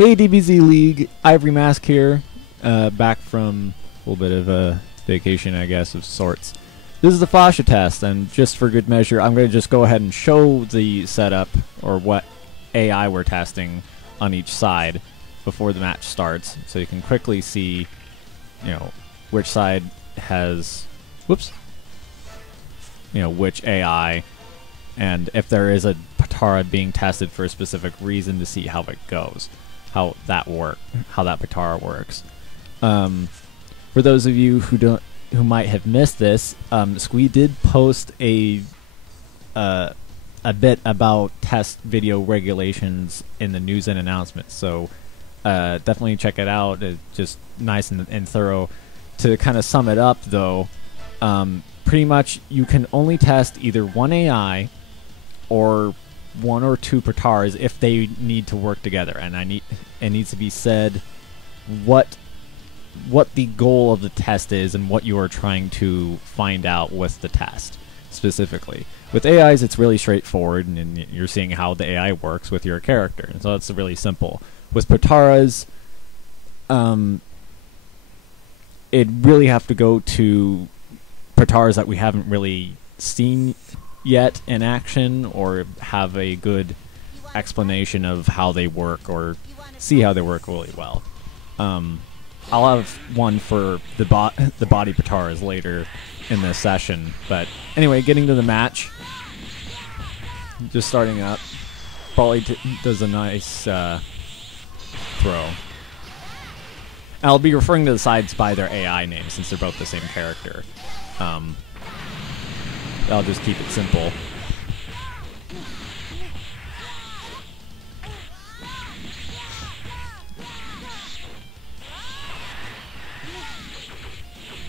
Hey DBZ League, Ivory Mask here, back from a little bit of a vacation, I guess, of sorts. This is the Fasha test, and just for good measure, I'm going to just go ahead and show the setup, or what AI we're testing on each side before the match starts, so you can quickly see, you know, which side has, whoops, you know, which AI, and if there is a Potara being tested for a specific reason to see how it goes. How that Potara works. For those of you who might have missed this, Squee did post a bit about test video regulations in the news and announcements, so definitely check it out. It's just nice and thorough. To kind of sum it up, though, pretty much you can only test either one AI or one or two Potaras if they need to work together, and it needs to be said what the goal of the test is and what you are trying to find out with the test specifically. With AIs, it's really straightforward, and you're seeing how the AI works with your character, and so it's really simple. With Potaras, it really have to go to Potaras that we haven't really seen yet in action, or have a good explanation of how they work, or see how they work really well. I'll have one for the body Potaras later in this session, but anyway, getting to the match, just starting up. Brawly does a nice throw. I'll be referring to the sides by their AI names since they're both the same character. I'll just keep it simple.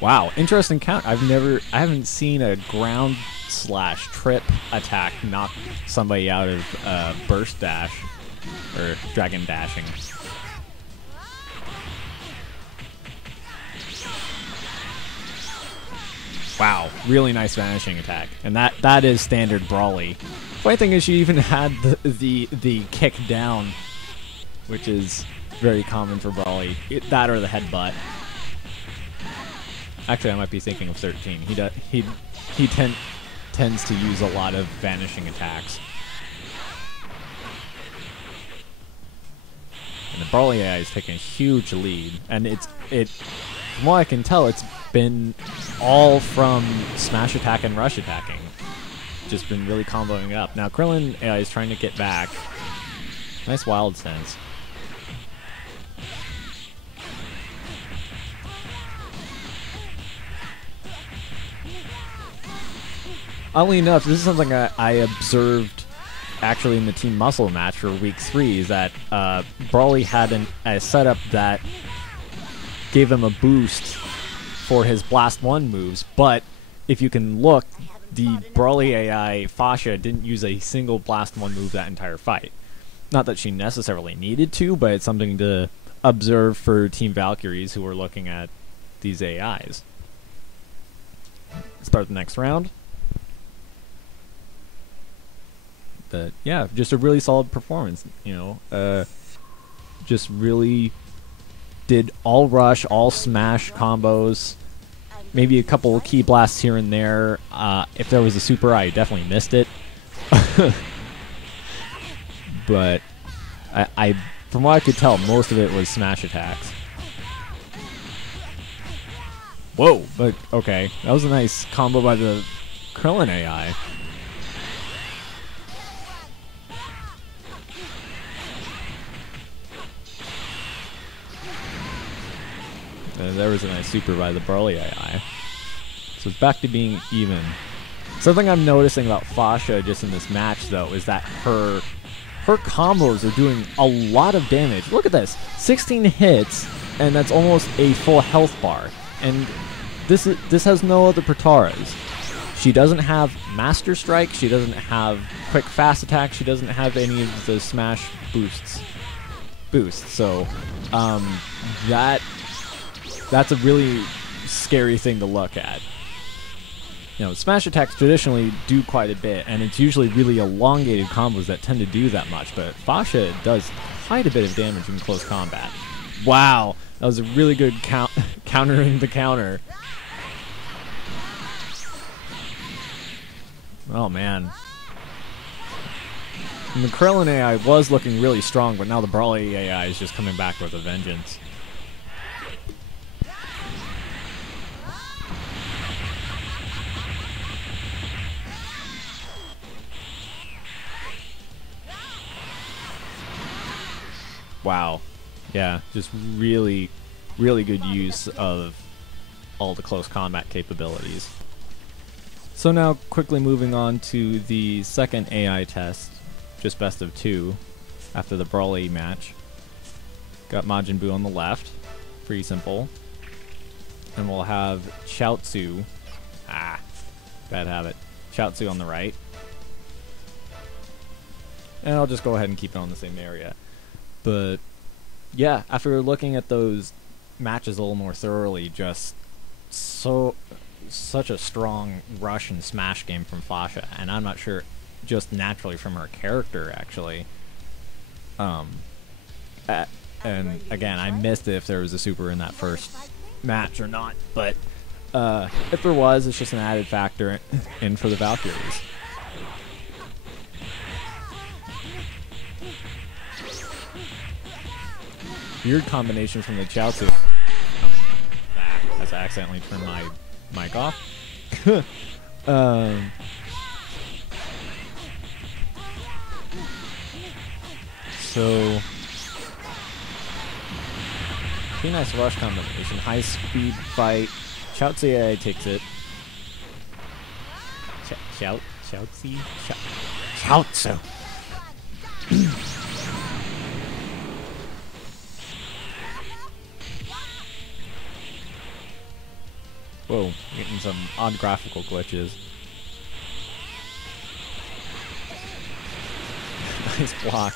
Wow, interesting count. I haven't seen a ground slash trip attack knock somebody out of burst dash or dragon dashing. Wow, really nice vanishing attack, and that is standard Brawly. Funny thing is, she even had the kick down, which is very common for Brawly. That or the headbutt. Actually, I might be thinking of 13. He tends to use a lot of vanishing attacks. And the Brawly AI is taking a huge lead, and from what I can tell, it's been all from smash attack and rush attacking. Just been really comboing it up. Now Krillin AI is trying to get back. Nice wild sense. Oddly enough, this is something I observed actually in the Team Muscle match for Week 3, is that Brawly had a setup that gave him a boost for his Blast 1 moves, but if you can look, the Brawly AI Fasha didn't use a single Blast 1 move that entire fight. Not that she necessarily needed to, but it's something to observe for Team Valkyries who are looking at these AIs. Start the next round. But yeah, just a really solid performance, you know. Just really did all rush, all smash combos, maybe a couple of key blasts here and there. If there was a super, I definitely missed it. But I, from what I could tell, most of it was smash attacks. Whoa, but okay, that was a nice combo by the Krillin AI. And there was a nice super by the Brawly AI. So it's back to being even. Something I'm noticing about Fasha just in this match, though, is that her combos are doing a lot of damage. Look at this. 16 hits, and that's almost a full health bar. And this has no other Potaras. She doesn't have Master Strike, she doesn't have quick fast attack, she doesn't have any of the smash boosts. So that's a really scary thing to look at. You know, smash attacks traditionally do quite a bit, and it's usually really elongated combos that tend to do that much, but Fasha does quite a bit of damage in close combat. Wow, that was a really good countering the counter. Oh man. And the Krillin AI was looking really strong, but now the Brawly AI is just coming back with a vengeance. Wow. Yeah, just really, really good use of all the close combat capabilities. So now quickly moving on to the second AI test, just best of 2 after the Brawly match. Got Majin Buu on the left, pretty simple. And we'll have Chaozu, bad habit, Chaozu on the right. And I'll just go ahead and keep it on the same area. But yeah, after looking at those matches a little more thoroughly, just such a strong rush and smash game from Fasha, and I'm not sure, just naturally from her character actually. And again, I missed it if there was a super in that first match or not, but if there was, it's just an added factor in for the Valkyries. Weird combination from the Chaozu. That's accidentally turned my mic off. So, pretty nice rush combination. High speed fight. Chaozu AI takes it. Chaozu. Whoa, getting some odd graphical glitches. Nice block.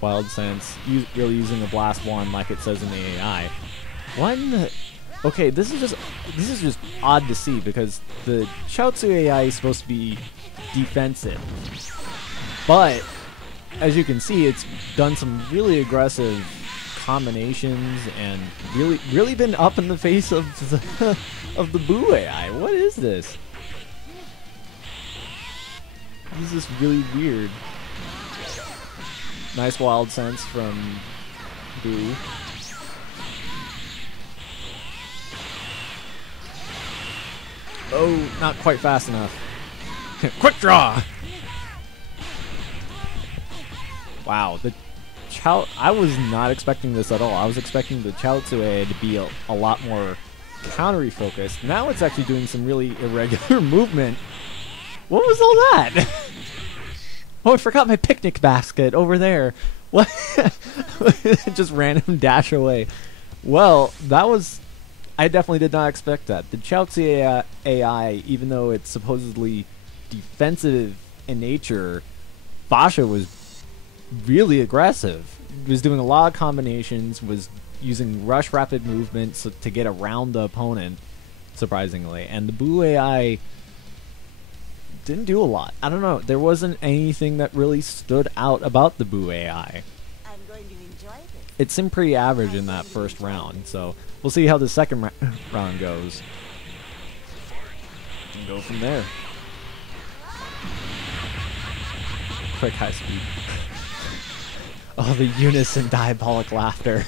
Wild Sense, really using the Blast 1 like it says in the AI. What in the... Okay, this is just odd to see because the Chaozu AI is supposed to be defensive. But, as you can see, it's done some really aggressive combinations and really been up in the face of the of the Buu AI. What is this? This is really weird. Nice Wild Sense from Buu. Oh, not quite fast enough. Quick draw! Wow, I was not expecting this at all. I was expecting the Chaozu AI to be a lot more countery focused. Now it's actually doing some really irregular movement. What was all that? Oh, I forgot my picnic basket over there. What? Just random dash away. Well, that was... I definitely did not expect that. The Chaozu AI, even though it's supposedly defensive in nature, Vasha was really aggressive. Was doing a lot of combinations, was using rush rapid movements to get around the opponent, surprisingly. And the Buu AI didn't do a lot. I don't know. There wasn't anything that really stood out about the Buu AI. I'm going to enjoy this. It seemed pretty average in that first round, so we'll see how the second round goes. And go from there. Quick high speed. Oh, the unison diabolic laughter.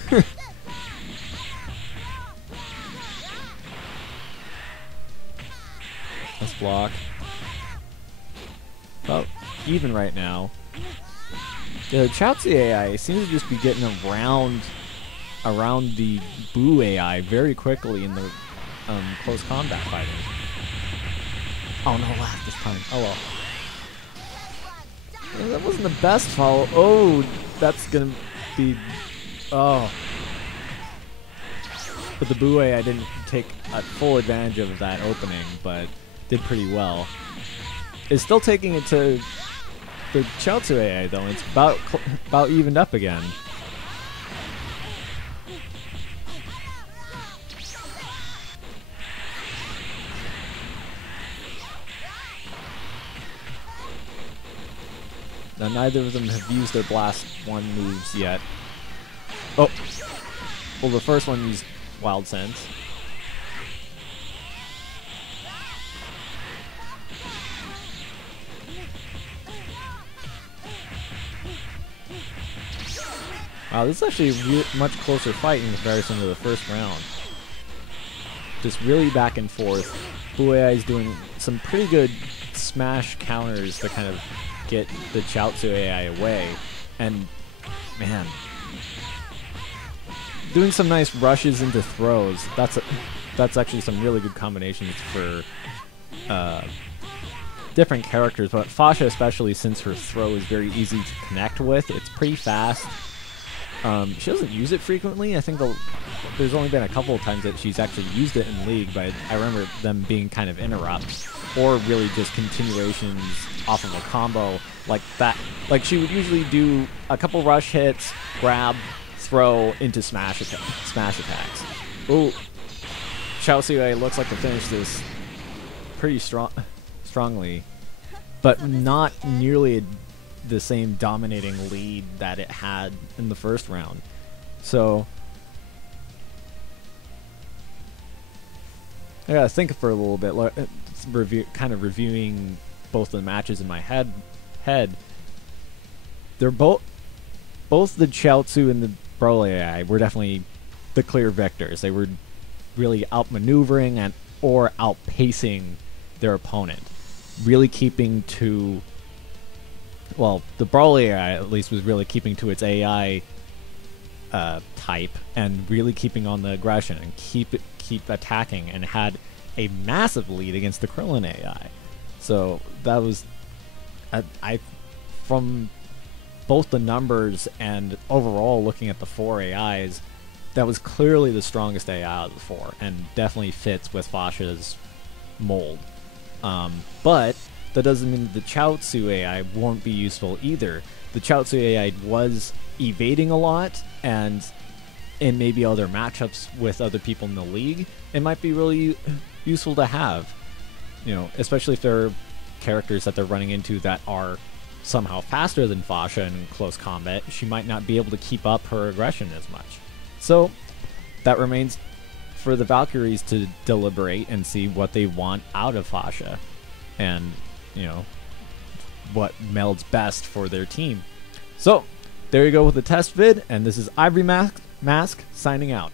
Let's block. Well, even right now. The Chaozu AI seems to just be getting around the Buu AI very quickly in the close combat fighting. Oh no, laugh this time. Oh well. That wasn't the best follow. Oh, that's gonna be... Oh. But the Buu AI didn't take a full advantage of that opening, but did pretty well. It's still taking it to the Chaozu AI though. It's about evened up again. Now, neither of them have used their Blast 1 moves yet. Oh! Well, the first one used Wild Sense. Wow, this is actually a much closer fight in comparison to the first round. Just really back and forth. Blue AI is doing some pretty good smash counters to kind of get the Chiaotzu AI away. And, man, doing some nice rushes into throws. That's actually some really good combinations for different characters, but Fasha especially, since her throw is very easy to connect with. It's pretty fast. She doesn't use it frequently. I think there's only been a couple of times that she's actually used it in League, but I remember them being kind of interrupts, or really just continuations off of a combo like that. Like, she would usually do a couple rush hits, grab, throw into smash attacks. Ooh, Chiaotzu looks like to finish this pretty strongly, but not nearly the same dominating lead that it had in the first round. So I gotta think for a little bit, kind of reviewing both the matches in my head. They're both the Chiaotzu and the Broly AI were definitely the clear victors. They were really outmaneuvering and or outpacing their opponent, really keeping to, well, the Broly AI at least was really keeping to its AI type and really keeping on the aggression and keep attacking, and had a massive lead against the Krillin AI. So that was, I from both the numbers and overall looking at the 4 AIs, that was clearly the strongest AI out of the 4, and definitely fits with Fasha's mold. But that doesn't mean the Chiaotzu AI won't be useful either. The Chiaotzu AI was evading a lot, and in maybe other matchups with other people in the league, it might be really useful to have. You know, especially if there are characters that they're running into that are somehow faster than Fasha in close combat, she might not be able to keep up her aggression as much. So that remains for the Valkyries to deliberate and see what they want out of Fasha, and, you know, what melds best for their team. So there you go with the test vid, and this is Ivory Mask signing out.